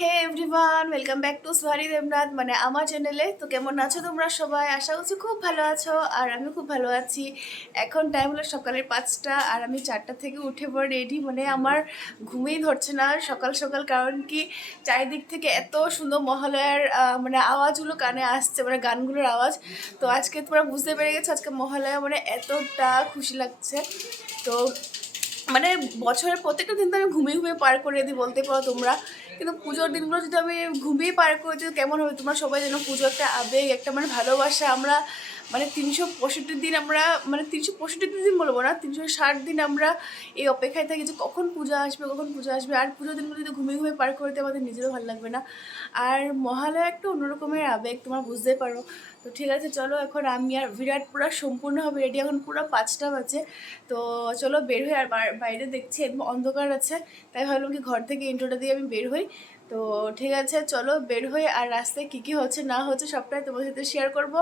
Hey everyone, welcome back to Sohari Debnath মানে আমার চ্যানেলে। তো কেমন আছো তোমরা সবাই? আশা করছি খুব ভালো আছো, আর আমি খুব ভালো আছি। এখন টাইম হলো সকালের 5টা, আর আমি 4টা থেকে উঠে পড়ে রেডি। মানে আমার ঘুমেই ধরছে না সকাল সকাল, কারণ কি চারিদিক থেকে এত সুন্দর মহালয়ার মানে আওয়াজগুলো কানে আসছে, মানে গানগুলোর আওয়াজ। তো আজকে তোমরা বুঝতে পেরে গেছো আজকে মহালয়া, মানে এতটা খুশি লাগছে। তো মানে বছরের প্রত্যেকটা দিন তো আমি ঘুমিয়ে ঘুমিয়ে পার করে দিই বলতে পারো তোমরা, কিন্তু পুজোর দিনগুলো যদি আমি ঘুমিয়ে পার করে দিই কেমন হবে? তোমরা সবাই যেন পুজো একটা আবেগ, একটা মানে ভালোবাসা। আমরা মানে 365 দিন আমরা, মানে 365 দিন বলবো না, 360 দিন আমরা এই অপেক্ষায় থাকি যে কখন পূজা আসবে, কখন পূজা আসবে। আর পুজোর দিনগুলো যদি ঘুমিয়ে ঘুমিয়ে পার করে দিই আমাদের নিজেরও ভালো লাগবে না। আর মহালয়া একটা অন্যরকমের আবেগ, তোমরা বুঝতে পারো। তো ঠিক আছে, চলো এখন আমি আর বিরাট পুরো সম্পূর্ণভাবে রেডি। এখন পুরো 5টা বাজে। তো চলো বের হই। আর বাইরে দেখছি একদম অন্ধকার আছে, তাই ভাবলাম কি ঘর থেকে ইন্ট্রোটা দিয়ে আমি বের হই। তো ঠিক আছে, চলো বের হই। আর রাস্তায় কী কী হচ্ছে না হচ্ছে সবটাই তোমার সাথে শেয়ার করব।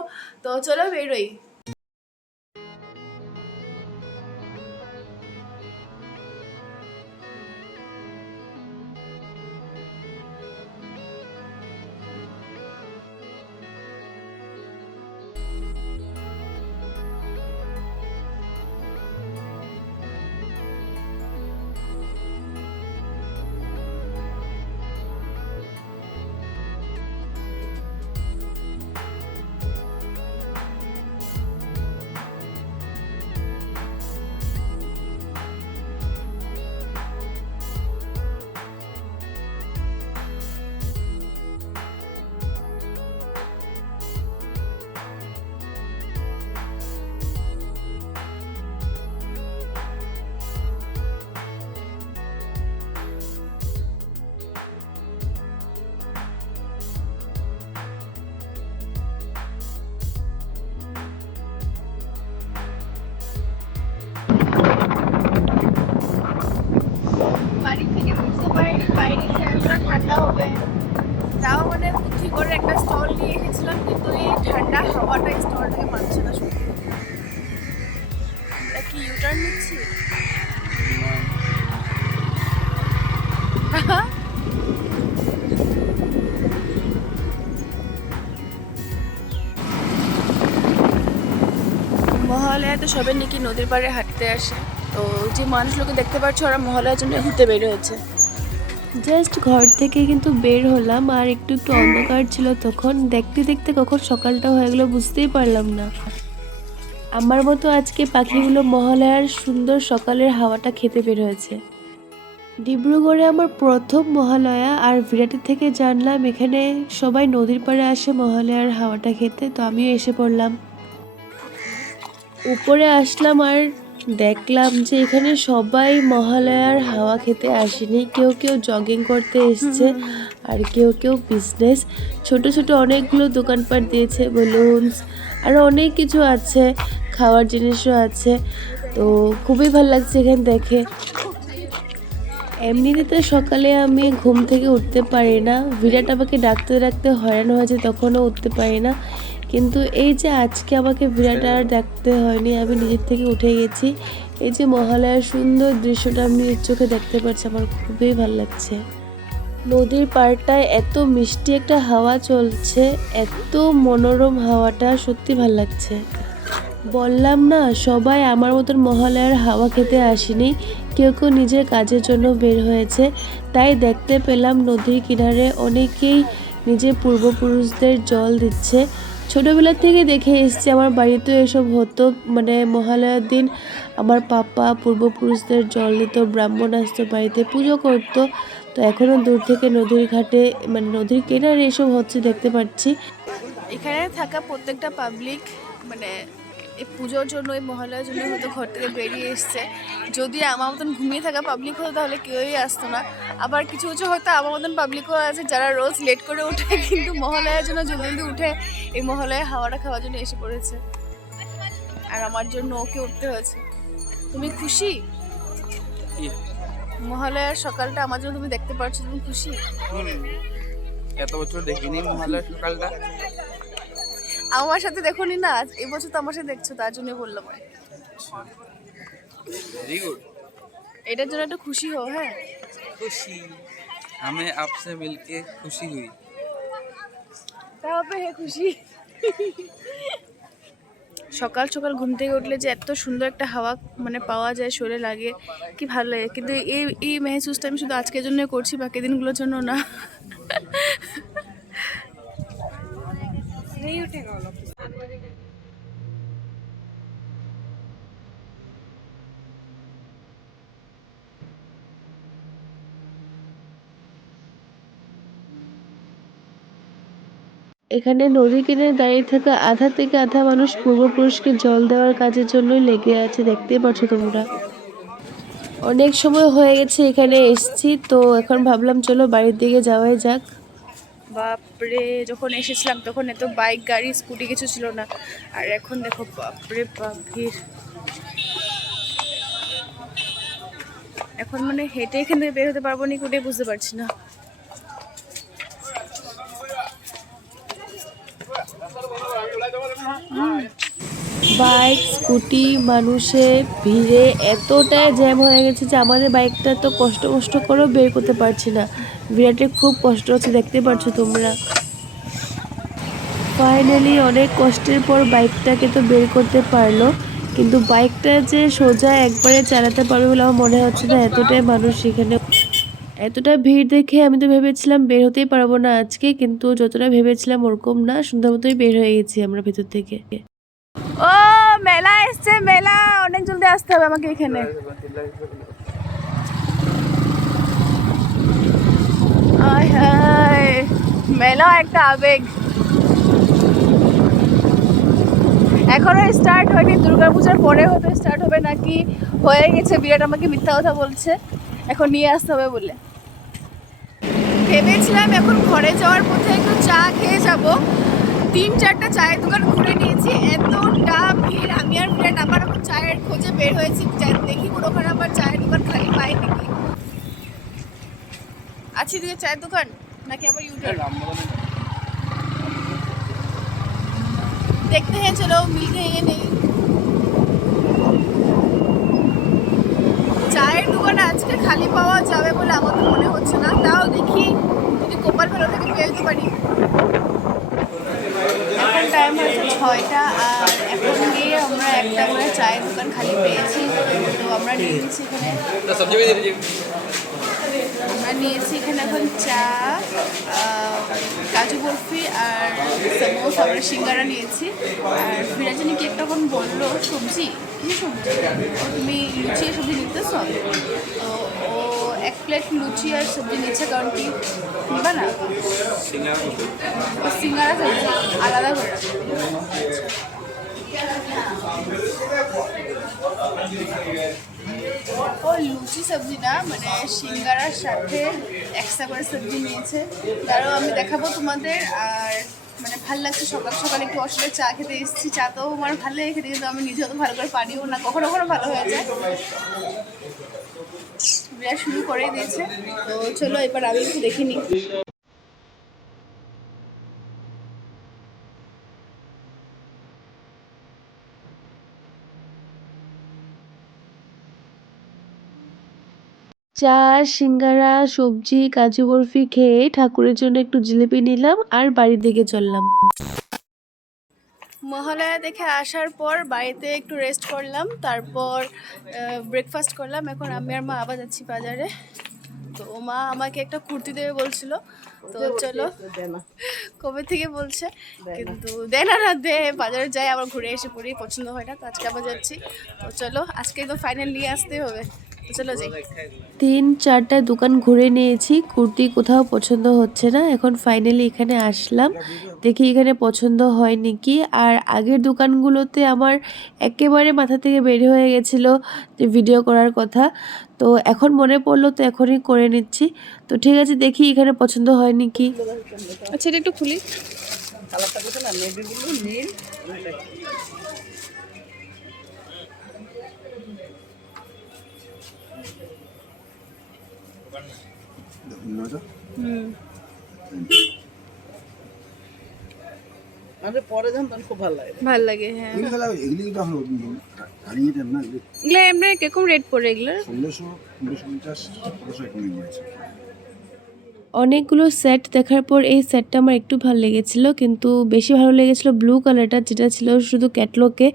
তো চলো বেরোই। বাড়ি থেকে বুঝতে পারিনি বাইরে যে এতটা ঠান্ডা হবে। তাও মানে বুদ্ধি করে একটা স্টল নিয়ে এসেছিলাম, কিন্তু এই ঠান্ডা হাওয়াটা স্টলটাকে মানছে না শুধু। আমরা কি ইউটার্ন নিচ্ছি? মহালয়া তো সবাই নাকি নদীর পাড়ে হাঁটতে আসে। তো যে মানুষগুলোকে দেখতে পাচ্ছ ওরা মহালয়ার জন্য ঘুরতে বের হয়েছে। জাস্ট ঘর থেকে কিন্তু বের হলাম, আর একটু একটু অন্ধকার ছিল তখন। দেখতে দেখতে কখন সকালটা হয়ে গেলো বুঝতেই পারলাম না। আমার মতো আজকে পাখিগুলো মহালয়ার সুন্দর সকালের হাওয়াটা খেতে বের হয়েছে। ডিব্রুগড়ে আমার প্রথম মহালয়া, আর বিরাটি থেকে জানলাম এখানে সবাই নদীর পাড়ে আসে মহালয়ার হাওয়াটা খেতে, তো আমিও এসে পড়লাম। উপরে আসলাম আর দেখলাম যে এখানে সবাই মহালয়ার হাওয়া খেতে আসেনি, কেউ কেউ জগিং করতে এসছে, আর কেউ কেউ বিজনেস। ছোট ছোট অনেকগুলো দোকানপাট দিয়েছে, বেলুনস আরও অনেক কিছু আছে, খাওয়ার জিনিসও আছে। তো খুবই ভালো লাগছে এখানে দেখে। এমনিতে তো সকালে আমি ঘুম থেকে উঠতে পারি না, বিরাট আমাকে ডাকতে ডাকতে হয়রান হয়েছে, তখনও উঠতে পারি না। কিন্তু এই যে আজকে আমাকে বিরাট আর ডাকতে হয়নি, আমি নিজের থেকে উঠে গেছি। এই যে মহালয়ার সুন্দর দৃশ্যটা আমি নিজের চোখে দেখতে পাচ্ছি, আমার খুবই ভালো লাগছে। নদীর পাড়টায় এত মিষ্টি একটা হাওয়া চলছে, এত মনোরম হাওয়াটা, সত্যি ভালো লাগছে। বললাম না, সবাই আমার মতন মহালয়ার হাওয়া খেতে আসেনি, কেউ কেউ নিজের কাজের জন্য বের হয়েছে। তাই দেখতে পেলাম নদীর কিনারে অনেকেই নিজের পূর্বপুরুষদের জল দিচ্ছে। ছোটোবেলা থেকে দেখে এসেছি, আমার বাড়িতেও এসব হতো। মানে মহালয়ার দিন আমার পাপা পূর্বপুরুষদের জল দিত, ব্রাহ্মণ আসতো বাড়িতে, পুজো করতো। তো এখনও দূর থেকে নদীর ঘাটে, মানে নদীর কিনারে এসব হচ্ছে দেখতে পাচ্ছি। এখানে থাকা প্রত্যেকটা পাবলিক মানে এই পুজোর জন্য, এই মহালয়ার জন্য হয়তো ঘর থেকে বেরিয়ে এসছে। যদি আমার মতন ঘুমিয়ে থাকা পাবলিক হতো তাহলে কেউই আসতো না। আবার কিছু কিছু হয়তো আমার মতন পাবলিকও আছে যারা রোজ লেট করে ওঠে, কিন্তু মহালয়ার জন্য জলদি উঠে এই মহালয়া হাওয়াটা খাওয়ার জন্য এসে পড়েছে। আর আমার জন্য ওকে উঠতে হয়েছে। তুমি খুশি? মহালয়ার সকালটা আমার জন্য তুমি দেখতে পাচ্ছ, তুমি খুশি? এত বছর দেখিনি মহালয়ার সকালটা। আমার সাথে দেখোনি না, এবছর তো আমার সাথে দেখছো, তার জন্য বললাম। Very good. এটার জন্য একটু খুশি হও। হ্যাঁ, খুশি। हमें आपसे मिलके खुशी हुई। তাহলে হে খুশি। সকাল সকাল ঘুম থেকে উঠলে যে এত সুন্দর একটা হাওয়া মানে পাওয়া যায়, শরীরে লাগে, কি ভালো লাগে। কিন্তু এই মেহসুসটা আমি শুধু আজকের জন্যই করছি, বাকি দিনগুলোর জন্য না। এখানে নদী কিনারে দাঁড়িয়ে থাকা আধা থেকে আধা মানুষ পূর্বপুরুষকে জল দেওয়ার কাজের জন্যই লেগে আছে, দেখতেই পাচ্ছ তোমরা। অনেক সময় হয়ে গেছে এখানে এসেছি, তো এখন ভাবলাম চলো বাড়ির দিকে যাওয়াই যাক। বাপরে, যখন এসেছিলাম তখন এত বাইক গাড়ি স্কুটি কিছু ছিল না, আর এখন দেখো বাপরে বাপ ভিড়। এখন মানে হেঁটে এখান থেকে বের হতে পারবো না কোটাই বুঝতে পারছি না। বাইক স্কুটি মানুষের ভিড়ে এতটাই জ্যাম হয়ে গেছে যে আমাদের বাইকটা তো কষ্ট করেও বের করতে পারছি না। বিরাটের খুব কষ্ট হচ্ছে, দেখতে পাচ্ছ তোমরা। ফাইনালি অনেক কষ্টের পর বাইকটাকে তো বের করতে পারলো, কিন্তু বাইকটা যে সোজা একবারে চালাতে পারবে বলে আমার মনে হচ্ছে না, এতটাই মানুষ এখানে। এতটা ভিড় দেখে আমি তো ভেবেছিলাম বের হতেই পারবো না আজকে, কিন্তু যতটা ভেবেছিলাম ওরকম না, সুন্দর মতোই বের হয়ে গেছি আমরা ভেতর থেকে। ও মেলা এসছে, মেলা, অনেক জলদি আসতে হবে আমাকে এখানে। আয় হায়, মেলা একটা আবেগ। এখনো স্টার্ট হয়নি, দুর্গাপূজার পরে হয়তো স্টার্ট হবে নাকি হয়ে গেছে। বিরাট আমাকে মিথ্যা কথা বলছে এখন নিয়ে আসতে হবে বলে। ভেবেছিলাম এখন ঘরে যাওয়ার পথে একটু চা খেয়ে যাব, 3-4টা চায়ের দোকান ঘুরে নিয়েছি, এতটা ভিড়। আমি আর বিরাট আবার এখন চায়ের খোঁজে বের হয়েছি, দেখি কোনোখানে আবার চায়ের দোকান খালি পাই নাকি। আছে দিকে চায়ের দোকান নাকি আবার ইউটার देखते हैं, चलो मिलते हैं ये नहीं। চায়ের দোকান আজকে খালি পাওয়া যাবে বলে আমার তো মনে হচ্ছে না, তাও দেখি যদি কপাল ভালো থাকে পেয়ে যেতে পারি। এখন টাইম হয়েছে 6টা, আর এখন গিয়ে আমরা একটা করে চায়ের দোকান খালি পেয়েছি, তো আমরা নিয়ে নিচ্ছি এখানে। আমরা নিয়েছি এখানে এখন চা, কাজু বরফি আর সমোসা, আমরা সিঙ্গারা নিয়েছি। আর বিরাজনী কি একটা এখন বললো সবজি, কিছু সবজি, ও তুমি লুচি আর সবজি নিতেছ, তো ও 1 প্লেট লুচি আর সবজি নিচ্ছে। কারণ কি নিবা না, ও সিঙ্গারা খাচ্ছে আলাদা করে। ও লুচি সবজি না, মানে সিঙ্গারার সাথে এক্সট্রা করে সবজি নিয়েছে, তারও আমি দেখাবো তোমাদের। আর মানে ভাল লাগছে, সকাল সকাল একটু অসুবিধা চা খেতে এসেছি। চা তো আমার ভালো লাগে খেতে, কিন্তু আমি নিজে অত ভালো করে পারিও না, কখনো কখনো ভালো হয়ে যায়। বিরাট শুরু করে দিয়েছে, তো চলো এবার আমি একটু দেখে নিই। চা, সিঙ্গারা, সবজি, কাজু বরফি খেয়ে ঠাকুরের জন্য একটু জিলিপি নিলাম আর বাড়ির দিকে চললাম। মহালয়া দেখে আসার পর বাড়িতে একটু রেস্ট করলাম, তারপর ব্রেকফাস্ট করলাম। এখন আমি আর মা আবার যাচ্ছি বাজারে, তো মা আমাকে একটা কুর্তি দেবে বলছিল, তো চলো কবে থেকে বলছে, কিন্তু দেয় না, দে বাজারে যাই আবার ঘুরে এসে পড়ি, পছন্দ হয় না, তো আজকে আবার যাচ্ছি। তো চলো আজকে তো ফাইনাল নিয়ে আসতে হবে, তো চলো যাই। 3-4টা দোকান ঘুরে নিয়েছি, কুর্তি কোথাও পছন্দ হচ্ছে না। এখন ফাইনালি এখানে আসলাম, দেখি এখানে পছন্দ হয় নাকি। আর আগের দোকানগুলোতে আমার একেবারে মাথা থেকে বের হয়ে গেছিলো যে ভিডিও করার কথা, তো এখন মনে পড়লো, তো এখনই করে নিচ্ছি। তো ঠিক আছে, দেখি এখানে পছন্দ হয় নাকি। আচ্ছা এটা একটু খুলি। পরে যান তখন খুব ভালো লাগে। ভালো লাগে, হ্যাঁ। এগুলো কিন্তু এখন হারিয়ে দেন না, এগুলো এমনি কিরকম রেট পড়ে এগুলোর? 1600, 1550, 1700 এখন নিয়েছে। অনেকগুলো সেট দেখার পর এই সেটটা আমার একটু ভালো লেগেছিল, কিন্তু বেশি ভালো লেগেছিল ব্লু কালারটা, যেটা ছিল শুধু ক্যাটলগে,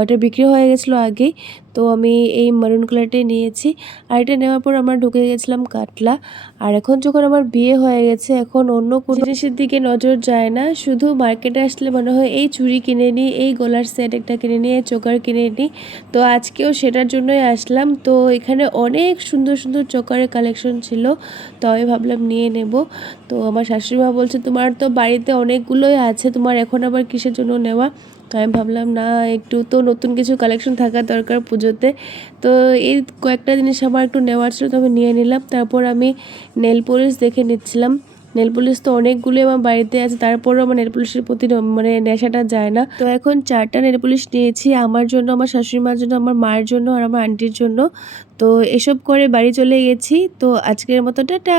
ওটা বিক্রি হয়ে গেছিলো আগেই। তো আমি এই মারুন কালারটাই নিয়েছি। আর এটা নেওয়ার পর আমরা ঢুকে গেছিলাম কাটলা। আর এখন যখন আমার বিয়ে হয়ে গেছে, এখন অন্য কোনো জিনিসের দিকে নজর যায় না, শুধু মার্কেটে আসলে মনে হয় এই চুড়ি কিনে নিই, এই গলার সেট একটা কিনে নিই, এই চোকার কিনে নিই। তো আজকেও সেটার জন্যই আসলাম। তো এখানে অনেক সুন্দর সুন্দর চোকারের কালেকশন ছিল, তো আমি ভাবলাম নিয়ে নেব। তো আমার শাশুড়িমা বলছে তোমার তো বাড়িতে অনেকগুলোই আছে, তোমার এখন আবার কিসের জন্য নেওয়া। তো আমি ভাবলাম না, একটু তো নতুন কিছু কালেকশন থাকা দরকার পুজোতে। তো এই কয়েকটা জিনিস আমার একটু নেওয়ার ছিল, তো আমি নিয়ে নিলাম। তারপর আমি নেল পলিশ দেখে নিচ্ছিলাম। নেল পলিশ তো অনেকগুলো আমার বাড়িতে আছে, তারপরেও আমার নেল পলিশের প্রতি মানে নেশাটা যায় না। তো এখন 4টা নেল পলিশ নিয়েছি, আমার জন্য, আমার শাশুড়ি মার জন্য, আমার মায়ের জন্য আর আমার আন্টির জন্য। তো এসব করে বাড়ি চলে গেছি। তো আজকের মতো টাটা।